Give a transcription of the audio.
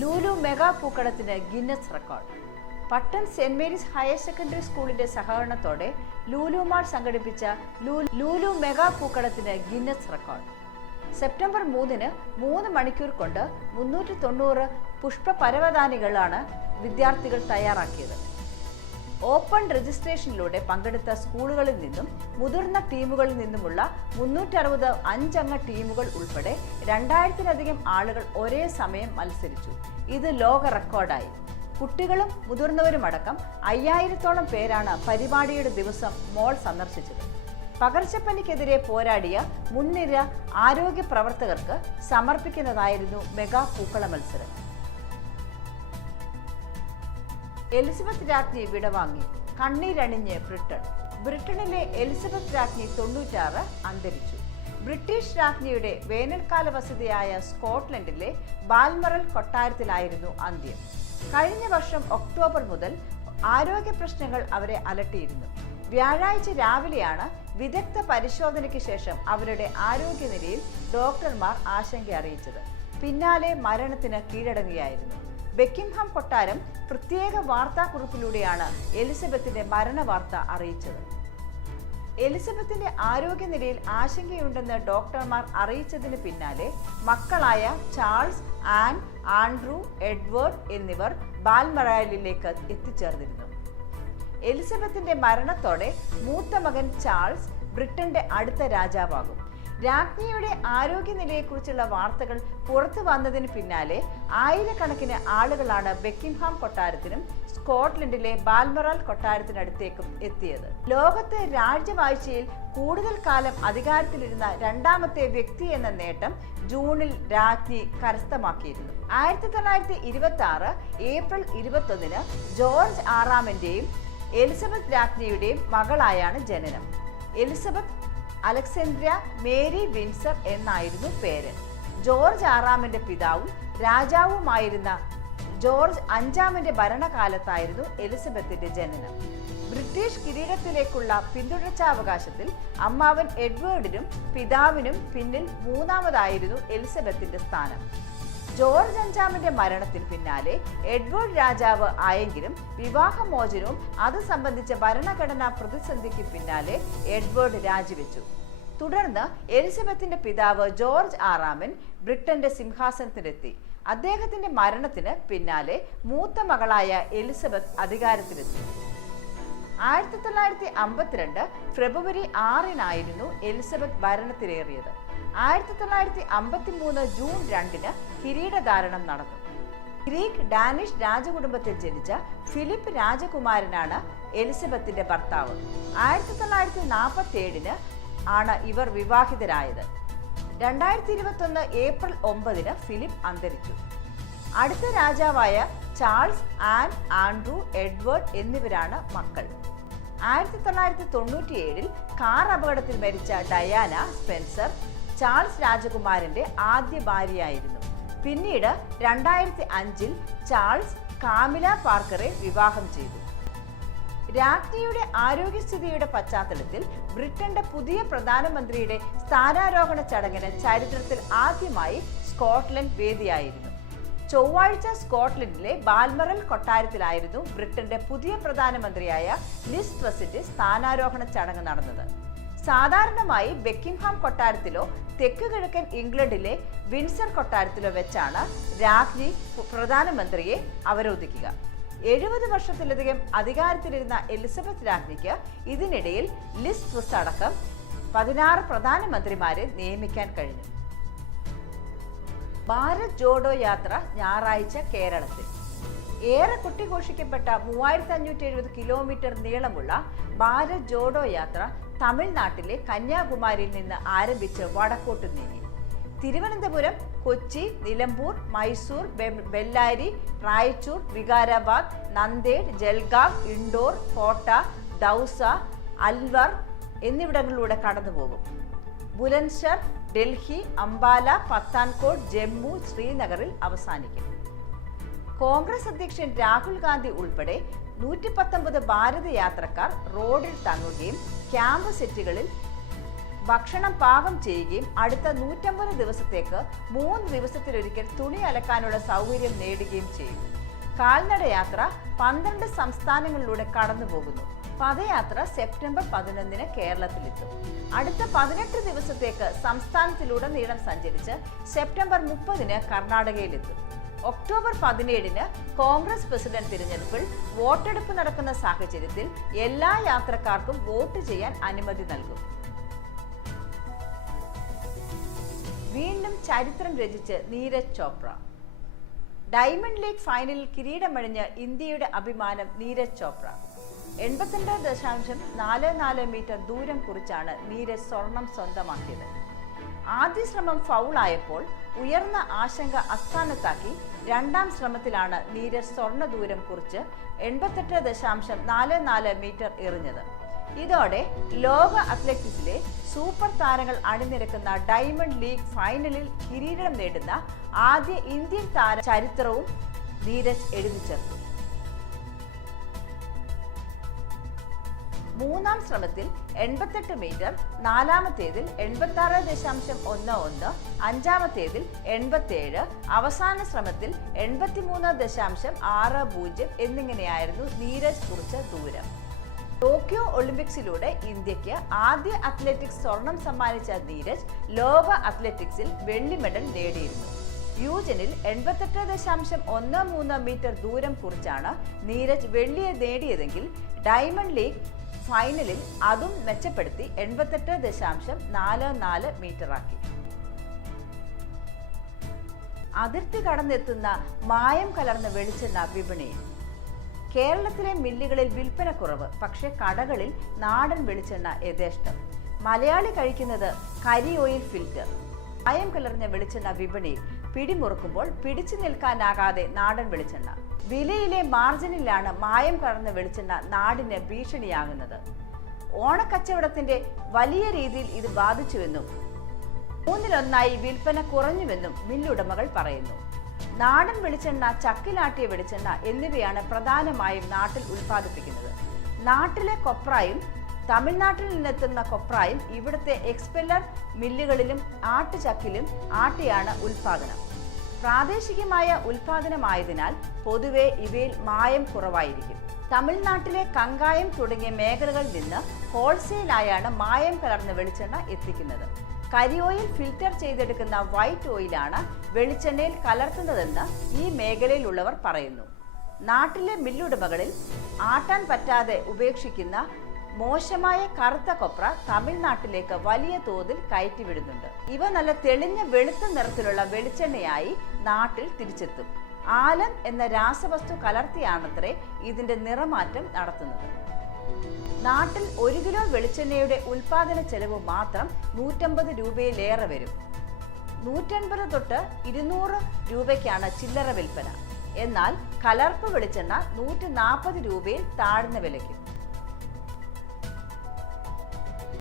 Lulu mega പൂക്കളത്തിന് Guinness record. Pattom Saint Mary's higher secondary സ്കൂളിന്റെ സഹകരണത്തോടെ ലൂലു മാൾ സംഘടിപ്പിച്ച ലൂലു മെഗാ പൂക്കളത്തിന് ഗിന്നസ് റെക്കോർഡ്. സെപ്റ്റംബർ 3-ന് 3 മണിക്കൂർ കൊണ്ട് 390 പുഷ്പ പരവതാനികളാണ് വിദ്യാർത്ഥികൾ തയ്യാറാക്കിയത്. ഓപ്പൺ രജിസ്ട്രേഷനിലൂടെ പങ്കെടുത്ത സ്കൂളുകളിൽ നിന്നും മുതിർന്ന ടീമുകളിൽ നിന്നുമുള്ള 360 5-അംഗ ടീമുകൾ ഉൾപ്പെടെ 2000-ലധികം ആളുകൾ ഒരേ സമയം മത്സരിച്ചു. ഇത് ലോക റെക്കോർഡായി. കുട്ടികളും മുതിർന്നവരുമടക്കം 5000-ഓളം പേരാണ് പരിപാടിയുടെ ദിവസം മോൾ സന്ദർശിച്ചത്. പകർച്ചപ്പനിക്കെതിരെ പോരാടിയ മുൻനിര ആരോഗ്യ പ്രവർത്തകർക്ക് സമർപ്പിക്കുന്നതായിരുന്നു മെഗാ പൂക്കള മത്സരം. എലിസബത്ത് രാജ്ഞി വിടവാങ്ങി. കണ്ണീരണിഞ്ഞ് ബ്രിട്ടനിലെ എലിസബത്ത് രാജ്ഞി 96 അന്തരിച്ചു. ബ്രിട്ടീഷ് രാജ്ഞിയുടെ വേനൽക്കാല വസതിയായ സ്കോട്ട്ലൻഡിലെ ബാൽമറൽ കൊട്ടാരത്തിലായിരുന്നു അന്ത്യം. കഴിഞ്ഞ വർഷം ഒക്ടോബർ മുതൽ ആരോഗ്യ പ്രശ്നങ്ങൾ അവരെ അലട്ടിയിരുന്നു. വ്യാഴാഴ്ച രാവിലെയാണ് വിദഗ്ധ പരിശോധനയ്ക്ക് ശേഷം അവരുടെ ആരോഗ്യനിലയിൽ ഡോക്ടർമാർ ആശങ്ക അറിയിച്ചത്. പിന്നാലെ മരണത്തിന് കീഴടങ്ങുകയായിരുന്നു. ബക്കിംഗ്ഹാം കൊട്ടാരം പ്രത്യേക വാർത്താക്കുറിപ്പിലൂടെയാണ് എലിസബത്തിന്റെ മരണവാർത്ത അറിയിച്ചത്. എലിസബത്തിന്റെ ആരോഗ്യനിലയിൽ ആശങ്കയുണ്ടെന്ന് ഡോക്ടർമാർ അറിയിച്ചതിന് പിന്നാലെ മക്കളായ ചാൾസ്, ആൻ, ആൻഡ്രൂ, എഡ്വേർഡ് എന്നിവർ ബാൽമറയിലേക്ക് എത്തിച്ചേർന്നിരുന്നു. എലിസബത്തിന്റെ മരണത്തോടെ മൂത്ത മകൻ ചാൾസ് ബ്രിട്ടന്റെ അടുത്ത രാജാവാകും. രാജ്ഞിയുടെ ആരോഗ്യനിലയെക്കുറിച്ചുള്ള വാർത്തകൾ പുറത്തു വന്നതിന് പിന്നാലെ ആയിരക്കണക്കിന് ആളുകളാണ് ബക്കിംഗ്ഹാം കൊട്ടാരത്തിനും സ്കോട്ട്ലൻഡിലെ ബാൽമറൽ കൊട്ടാരത്തിനടുത്തേക്കും എത്തിയത്. ലോകത്ത് രാജവാഴ്ചയിൽ കൂടുതൽ കാലം അധികാരത്തിലിരുന്ന 2ാമത്തെ വ്യക്തി എന്ന നേട്ടം ജൂണിൽ രാജ്ഞി കരസ്ഥമാക്കിയിരുന്നു. 1926 ഏപ്രിൽ 21-ന് ജോർജ് 6-ന്റെയും എലിസബത്ത് രാജ്ഞിയുടെയും മകളായാണ് ജനനം. എലിസബത്ത് അലക്സാൻഡ്രിയ മേരി വിൻസർ എന്നായിരുന്നു പേര്. ജോർജ് 6-ന്റെ പിതാവും രാജാവുമായിരുന്ന ജോർജ് 5-ന്റെ ഭരണകാലത്തായിരുന്നു എലിസബത്തിന്റെ ജനനം. ബ്രിട്ടീഷ് കിരീടത്തിലേക്കുള്ള പിന്തുടർച്ചാവകാശത്തിൽ അമ്മാവൻ എഡ്വേർഡിനും പിതാവിനും പിന്നിൽ 3-മതായിരുന്നു എലിസബത്തിന്റെ സ്ഥാനം. ജോർജ് 5-ന്റെ മരണത്തിന് പിന്നാലെ എഡ്വേർഡ് രാജാവ് ആയെങ്കിലും വിവാഹമോചനവും അത് സംബന്ധിച്ച ഭരണഘടനാ പ്രതിസന്ധിക്ക് പിന്നാലെ എഡ്വേർഡ് രാജിവെച്ചു. തുടർന്ന് എലിസബത്തിന്റെ പിതാവ് ജോർജ് 6-ൻ ബ്രിട്ടന്റെ സിംഹാസനത്തിലെത്തി. അദ്ദേഹത്തിന്റെ മരണത്തിന് പിന്നാലെ മൂത്ത മകളായ എലിസബത്ത് അധികാരത്തിലെത്തി. 1952 ഫെബ്രുവരി 6-നായിരുന്നു എലിസബത്ത് ഭരണത്തിലേറിയത്. 1953 ജൂൺ 2-ന് കിരീടധാരണം നടന്നു. ഗ്രീക്ക് ഡാനിഷ് രാജകുടുംബത്തിൽ ജനിച്ച ഫിലിപ്പ് രാജകുമാരനാണ് എലിസബത്തിന്റെ ഭർത്താവ്. 1947-ന് ആണ് ഇവർ വിവാഹിതരായത്. 2021 ഏപ്രിൽ 9-ന് ഫിലിപ്പ് അന്തരിച്ചു. അടുത്ത രാജാവായ ചാൾസ്, ആൻ, ആൻഡ്രൂ, എഡ്വേർഡ് എന്നിവരാണ് മക്കൾ. 1997-ൽ കാർ അപകടത്തിൽ മരിച്ച ഡയാന സ്പെൻസർ ചാൾസ് രാജകുമാരന്റെ ആദ്യ ഭാര്യയായിരുന്നു. പിന്നീട് 2005-ൽ ചാൾസ് കാമില പാർക്കറെ വിവാഹം ചെയ്തു. രാജ്ഞിയുടെ ആരോഗ്യസ്ഥിതിയുടെ പശ്ചാത്തലത്തിൽ ബ്രിട്ടന്റെ പുതിയ പ്രധാനമന്ത്രിയുടെ സ്ഥാനാരോഹണ ചടങ്ങിന് ചരിത്രത്തിൽ ആദ്യമായി സ്കോട്ട്ലൻഡ് വേദിയായിരുന്നു. ചൊവ്വാഴ്ച സ്കോട്ട്ലൻഡിലെ ബാൽമറൽ കൊട്ടാരത്തിലായിരുന്നു ബ്രിട്ടന്റെ പുതിയ പ്രധാനമന്ത്രിയായ ലിസ് ട്രസിന്റെ സ്ഥാനാരോഹണ ചടങ്ങ് നടന്നത്. സാധാരണമായി ബക്കിംഗ്ഹാം കൊട്ടാരത്തിലോ തെക്ക് കിഴക്കൻ ഇംഗ്ലണ്ടിലെ വിൻസർ കൊട്ടാരത്തിലോ വെച്ചാണ് രാജ്ഞി പ്രധാനമന്ത്രിയെ അവരോധിക്കുക. 70 വർഷത്തിലധികം അധികാരത്തിലിരുന്ന എലിസബത്ത് രാജ്ഞിക്ക് ഇതിനിടയിൽ ലിസ് ട്രസ് അടക്കം 16 പ്രധാനമന്ത്രിമാരെ നിയമിക്കാൻ കഴിഞ്ഞു. ഭാരത് ജോഡോ യാത്ര ഞായറാഴ്ച കേരളത്തിൽ. ഏറെ കൊട്ടിഘോഷിക്കപ്പെട്ട 3570 കിലോമീറ്റർ നീളമുള്ള ഭാരത് ജോഡോ യാത്ര തമിഴ്നാട്ടിലെ കന്യാകുമാരിയിൽ നിന്ന് ആരംഭിച്ച് വടക്കോട്ട് നീങ്ങി. തിരുവനന്തപുരം, കൊച്ചി, നിലമ്പൂർ, മൈസൂർ, ബെല്ലാരി, റായ്ചൂർ, വികാരാബാദ്, നന്ദേഡ്, ജൽഗാവ്, ഇൻഡോർ, കോട്ട, ദൗസ, അൽവർ എന്നിവിടങ്ങളിലൂടെ കടന്നുപോകും. ബുലൻദ്ഷഹർ, ഡൽഹി, അംബാല, പത്താൻകോട്ട്, ജമ്മു, ശ്രീനഗറിൽ അവസാനിക്കും. കോൺഗ്രസ് അധ്യക്ഷൻ രാഹുൽ ഗാന്ധി ഉൾപ്പെടെ 119 ഭാരത യാത്രക്കാർ റോഡിൽ തങ്ങുകയും ക്യാമ്പ് സെറ്റുകളിൽ ഭക്ഷണം പാകം ചെയ്യുകയും അടുത്ത 150 ദിവസത്തേക്ക് 3 ദിവസത്തിലൊരിക്കൽ തുണി അലക്കാനുള്ള സൗകര്യം നേടുകയും ചെയ്യും. കാൽനട യാത്ര 12 സംസ്ഥാനങ്ങളിലൂടെ കടന്നു പോകുന്നു. പദയാത്ര സെപ്റ്റംബർ 11 കേരളത്തിലെത്തും. അടുത്ത 18 ദിവസത്തേക്ക് സംസ്ഥാനത്തിലുടനീളം സഞ്ചരിച്ച് സെപ്റ്റംബർ 30 കർണാടകയിലെത്തും. ഒക്ടോബർ 17 കോൺഗ്രസ് പ്രസിഡന്റ് തിരഞ്ഞെടുപ്പിൽ വോട്ടെടുപ്പ് നടക്കുന്ന സാഹചര്യത്തിൽ എല്ലാ യാത്രക്കാർക്കും വോട്ട് ചെയ്യാൻ അനുമതി നൽകും. വീണ്ടും ചരിത്രം രചിച്ച് നീരജ് ചോപ്ര. ഡയമണ്ട് ലീഗ് ഫൈനലിൽ കിരീടമണിഞ്ഞ് ഇന്ത്യയുടെ അഭിമാനം നീരജ് ചോപ്ര. 82.44 മീറ്റർ ദൂരം കുറിച്ചാണ് നീരജ് സ്വർണം സ്വന്തമാക്കിയത്. ആദ്യ ശ്രമം ഫൗളായപ്പോൾ ഉയർന്ന ആശങ്ക അസ്ഥാനത്താക്കി രണ്ടാം ശ്രമത്തിലാണ് നീരജ് സ്വർണ്ണ ദൂരം കുറിച്ച് 88.44 മീറ്റർ എറിഞ്ഞത്. ഇതോടെ ലോക അത്ലറ്റിക്സിലെ സൂപ്പർ താരങ്ങൾ അണിനിരക്കുന്ന ഡയമണ്ട് ലീഗ് ഫൈനലിൽ കിരീടം നേടുന്ന ആദ്യ ഇന്ത്യൻ താര ചരിത്രവും നീരജ് എഴുതിച്ചേർത്തു. മൂന്നാം ശ്രമത്തിൽ 88 മീറ്റർ, നാലാമത്തേതിൽ 86.11, അഞ്ചാമത്തേതിൽ 87, അവസാന ശ്രമത്തിൽ 83.60 എന്നിങ്ങനെയായിരുന്നു നീരജ് കുറിച്ച ദൂരം. ടോക്കിയോ ഒളിമ്പിക്സിലൂടെ ഇന്ത്യക്ക് ആദ്യ അത്ലറ്റിക്സ് സ്വർണം സമ്മാനിച്ച നീരജ് ലോക അത്ലറ്റിക്സിൽ വെള്ളി മെഡൽ നേടിയിരുന്നു. യൂജനിൽ 88.13 മീറ്റർ ദൂരം കുറിച്ചാണ് നീരജ് വെള്ളിയെ നേടിയതെങ്കിൽ ഡയമണ്ട് ലീഗ് ഫൈനലിൽ അതും മെച്ചപ്പെടുത്തി 88.44 മീറ്ററാക്കി. അതിർത്തി കടന്നെത്തുന്ന മായം കലർന്ന വെളിച്ചെണ്ണ വിപണിയിൽ. കേരളത്തിലെ മില്ലുകളിൽ വിൽപ്പന കുറവ്, പക്ഷേ കടകളിൽ നാടൻ വെളിച്ചെണ്ണ യഥേഷ്ടം. മലയാളി കഴിക്കുന്നത് കരി ഓയിൽ ഫിൽറ്റർ. മായം കലർന്ന വെളിച്ചെണ്ണ വിപണിയിൽ പിടിമുറുക്കുമ്പോൾ പിടിച്ചു നിൽക്കാനാകാതെ നാടൻ വെളിച്ചെണ്ണ. വിലയിലെ മാർജിനിലാണ് മായം കലർന്ന വെളിച്ചെണ്ണ നാടിന് ഭീഷണിയാകുന്നത്. ഓണക്കച്ചവടത്തിന്റെ വലിയ രീതിയിൽ ഇത് ബാധിച്ചുവെന്നും 1/3 വിൽപ്പന കുറഞ്ഞുവെന്നും മില്ലുടമകൾ പറയുന്നു. നാടൻ വെളിച്ചെണ്ണ, ചക്കിലാട്ടിയ വെളിച്ചെണ്ണ എന്നിവയാണ് പ്രധാനമായും നാട്ടിൽ ഉൽപ്പാദിപ്പിക്കുന്നത്. നാട്ടിലെ കൊപ്രായും തമിഴ്നാട്ടിൽ നിന്നെത്തുന്ന കൊപ്രായും ഇവിടുത്തെ എക്സ്പെല്ലർ മില്ലുകളിലും ആട്ടുചക്കിലും ആട്ടിയാണ് ഉൽപ്പാദനം. പ്രാദേശികമായ ഉൽപ്പാദനമായതിനാൽ പൊതുവെ ഇവയിൽ മായം കുറവായിരിക്കും. തമിഴ്നാട്ടിലെ കങ്കായം തുടങ്ങിയ മേഖലകളിൽ നിന്ന് ഹോൾസെയിലായാണ് മായം കലർന്ന വെളിച്ചെണ്ണ എത്തിക്കുന്നത്. കരി ഓയിൽ ഫിൽറ്റർ ചെയ്തെടുക്കുന്ന വൈറ്റ് ഓയിലാണ് വെളിച്ചെണ്ണയിൽ കലർത്തുന്നതെന്ന് ഈ മേഖലയിലുള്ളവർ പറയുന്നു. നാട്ടിലെ മില്ലുടമകളിൽ ആട്ടാൻ പറ്റാതെ ഉപേക്ഷിക്കുന്ന മോശമായ കറുത്ത കൊപ്ര തമിഴ്നാട്ടിലേക്ക് വലിയ തോതിൽ കയറ്റിവിടുന്നുണ്ട്. ഇവ നല്ല തെളിഞ്ഞ വെളുത്ത നിറത്തിലുള്ള വെളിച്ചെണ്ണയായി നാട്ടിൽ തിരിച്ചെത്തും. ആലം എന്ന രാസവസ്തു കലർത്തിയാണത്രേ ഇതിന്റെ നിറമാറ്റം നടത്തുന്നത്. നാട്ടിൽ 1 കിലോ വെളിച്ചെണ്ണയുടെ ഉൽപാദന ചെലവ് മാത്രം 150 രൂപയിലേറെ വരും. 180 തൊട്ട് 200 രൂപയ്ക്കാണ് ചില്ലറ വിൽപ്പന. എന്നാൽ കലർപ്പ് വെളിച്ചെണ്ണ 140 രൂപയിൽ താഴ്ന്ന വിലയ്ക്കും.